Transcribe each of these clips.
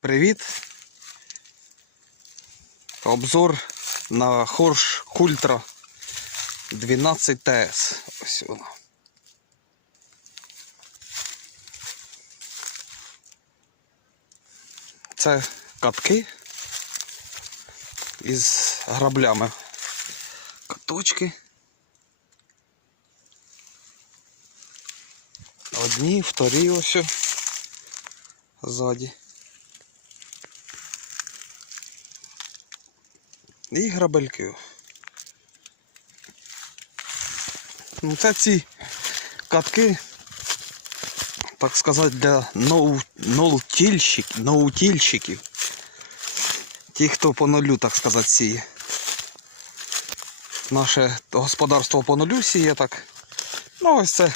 Привіт. Обзор на Хорш Культра 12 ТС. Ось воно. Це катки із граблями. Каточки. Одні, вторі ось. Ззаді. І грабельки. Ну, це ці катки, так сказати, для ноу, ноутільщик, ноутільщиків. Ті, хто по нулю, так сказати, сіє. Наше господарство по нулю сіє так. Ну, ось це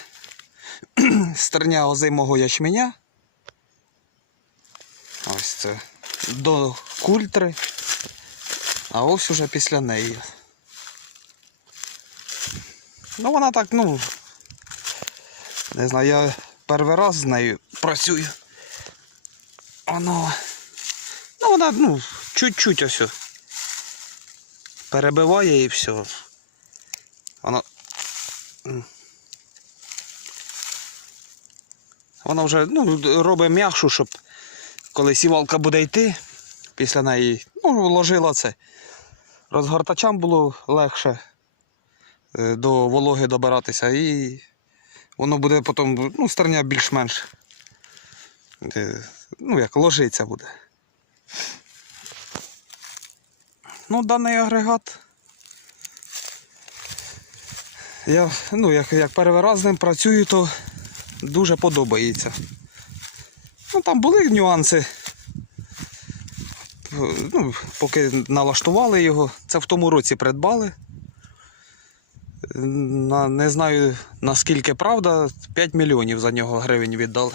стерня озимого ячменя. Ось це до культри. А ось уже після неї. Ну вона так, ну. Не знаю, я перший раз з нею працюю. Воно. Ну вона, ну, чуть-чуть ось. Перебиває і все. Воно. м. Воно вже ну, робить м'якшу, щоб коли сівалка буде йти, після неї ну, вложила це. Розгортачам було легше е, до вологи добиратися і воно буде потім, ну, стерня більш-менш. Ну, як ложиться буде. Ну, даний агрегат. Я, ну, як, як перший раз ним працюю, то дуже подобається. Ну, там були нюанси. Ну, поки налаштували його, це в тому році придбали. На, не знаю наскільки правда, 5 мільйонів за нього гривень віддали.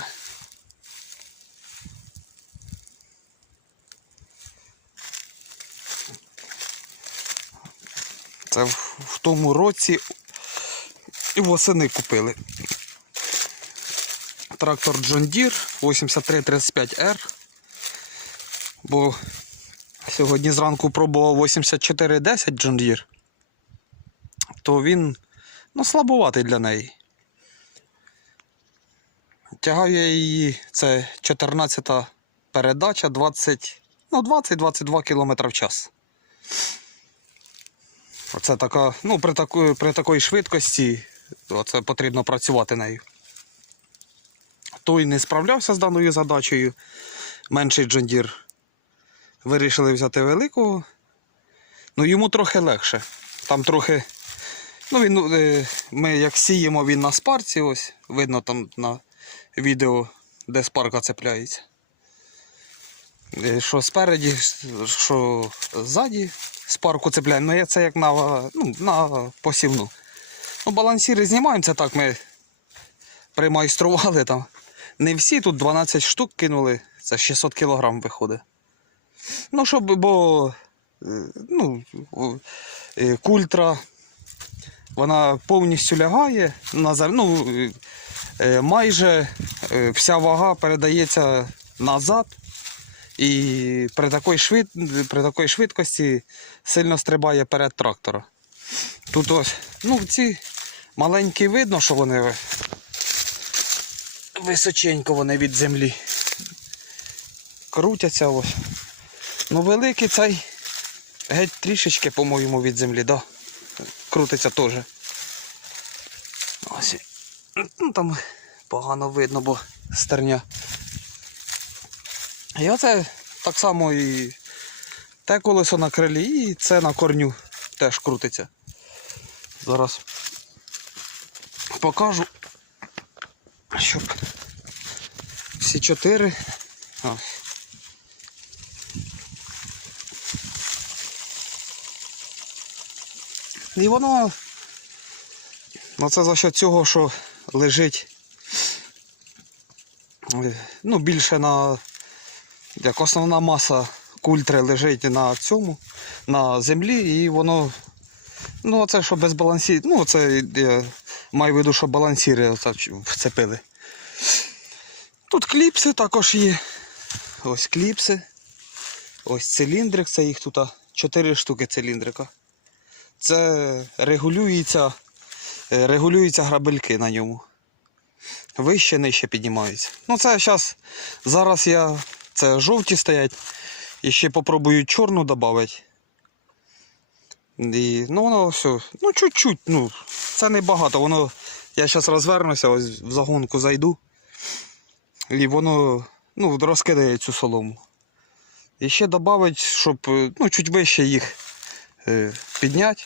Це в, в тому році і восени купили. Трактор John Deere 8335R. Бо сьогодні зранку пробував 8410 John Deere. То він ну, слабуватий для неї. Тягаю я її, це 14-та передача 20, ну, 20-22 км в час. Оце така, ну, при, таку, при такій швидкості оце потрібно працювати нею. Той не справлявся з даною задачею. Менший Джондір. Вирішили взяти великого. Ну йому трохи легше. Там трохи. Ну, він, е, ми як сіємо він на спарці, ось, видно там на відео, де спарка цепляється. Е, Що спереді, що ззаді спарку цепляємо. Ну, це як на, ну, на посівну. Ну, балансіри знімаємо, це так ми примайстрували там. Не всі, тут 12 штук кинули, це 600 кг виходить. Ну, щоб, бо е, ну, е, культра, вона повністю лягає, на ну, е, майже вся вага передається назад. І при такій, швид... при такій швидкості сильно стрибає перед трактора. Тут ось, ну, ці маленькі видно, що вони височенько вони від землі. Крутяться ось. Ну великий цей геть трішечки, по-моєму, від землі, да? Крутиться теж. Ось. Ну там погано видно, бо стерня. І оце так само і те колесо на крилі, і це на корню теж крутиться. Зараз покажу, щоб всі чотири. Ось. І воно, ну це за що цього, що лежить ну, більше на як основна маса культри лежить на цьому, на землі, і воно. Ну, це що без балансі. Ну, це я маю в виду, що балансіри оце вчепили. Тут кліпси також є. ось кліпси. Ось циліндрик, це їх тут 4 штуки циліндрика. Це регулюється, е, регулюються грабельки на ньому. Вище, нижче піднімаються. Ну це зараз, зараз я, це жовті стоять. І ще попробую чорну додати. І, ну воно все, ну чуть-чуть, ну, це не багато. Воно, я зараз розвернуся, ось в загонку зайду. І воно ну, розкидає цю солому. І ще додати, щоб е, ну, чуть вище їх підняти,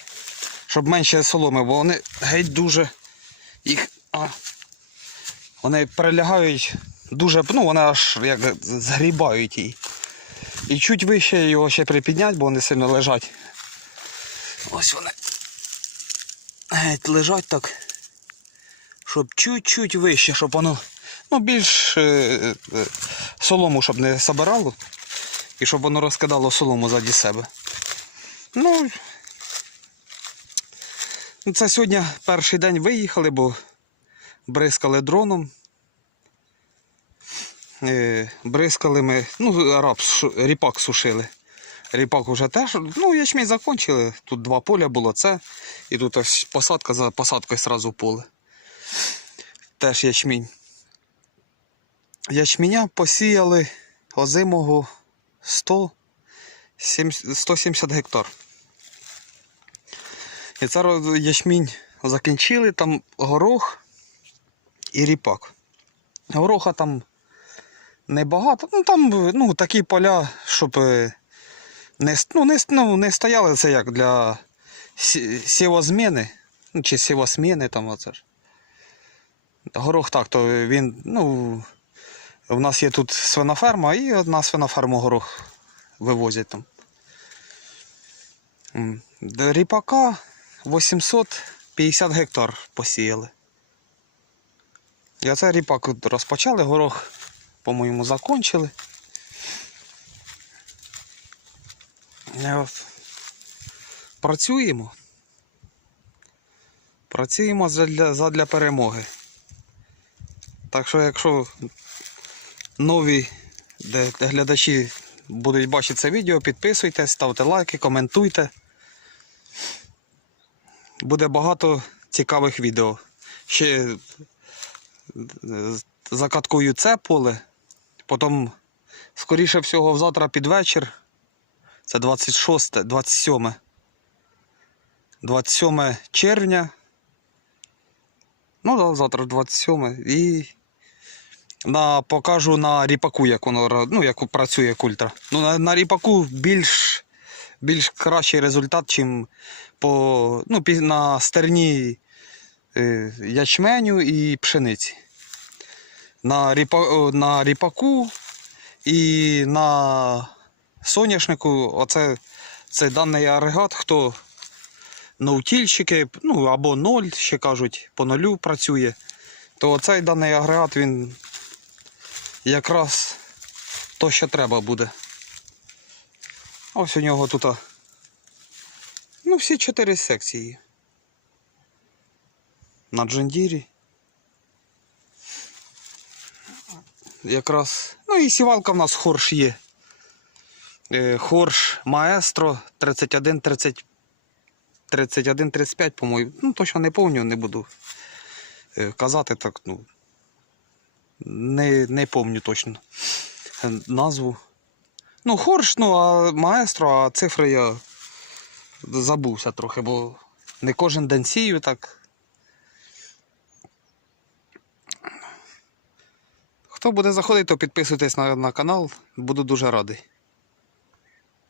щоб менше соломи, бо вони геть дуже їх. А, вони перелягають дуже, ну вони аж як згрібають її. І чуть вище його ще припідняти, бо вони сильно лежать. Ось вони. Геть лежать так. Щоб чуть-чуть вище, щоб воно ну, більш е, е, солому, щоб не собирало. І щоб воно розкидало солому заді себе. Ну, це сьогодні перший день виїхали, бо бризкали дроном. Е, бризкали ми, ну, рапс, ріпак сушили. Ріпак уже теж, ну, ячмінь закончили. Тут два поля було, це. І тут ось посадка за посадкою сразу поле. Теж ячмінь. Ячменя посіяли озимого 100, 70 170 гектар. І це ячмінь закінчили, там горох і ріпак. Гороха там небагато, ну там ну, такі поля, щоб е, не, ну, не, ну, не стояли це як для сі- сівозміни, ну, чи сівосміни там оце ж. Горох так, то він, ну, у нас є тут свиноферма і одна свиноферма горох вивозять там. Ріпака 850 гектар посіяли. І оце ріпак розпочали, горох, по-моєму, закончили. Працюємо. Працюємо задля, задля перемоги. Так що, якщо нові глядачі будуть бачити це відео, підписуйтесь, ставте лайки, коментуйте. Буде багато цікавих відео. Ще е, закаткую це поле, потім, скоріше всього, завтра під вечір. Це 26, 27. 27 червня. Ну, да, завтра 27. І на, покажу на ріпаку, як воно ну, як працює культра. Ну, на, на ріпаку більш, більш кращий результат, чим по, ну, на стерні е, ячменю і пшениці. На, ріпа, на ріпаку і на соняшнику оце це даний агрегат, хто ноутільщики, ну або ноль, ще кажуть, по нулю працює, то цей даний агрегат він якраз то, що треба буде. Ось у нього тут ну, всі чотири секції. На джендірі. Якраз. Ну і сівалка в нас хорш є. Е, Хорш Маестро 31 30 31-35, по-моєму. Ну, точно не пам'ятаю, не буду е, казати так, ну. Не, не пам'ятаю точно е, назву. Ну, хорш, ну, а маестро, а цифри я забувся трохи, бо не кожен день сію так. Хто буде заходити, то підписуйтесь на, на канал, буду дуже радий.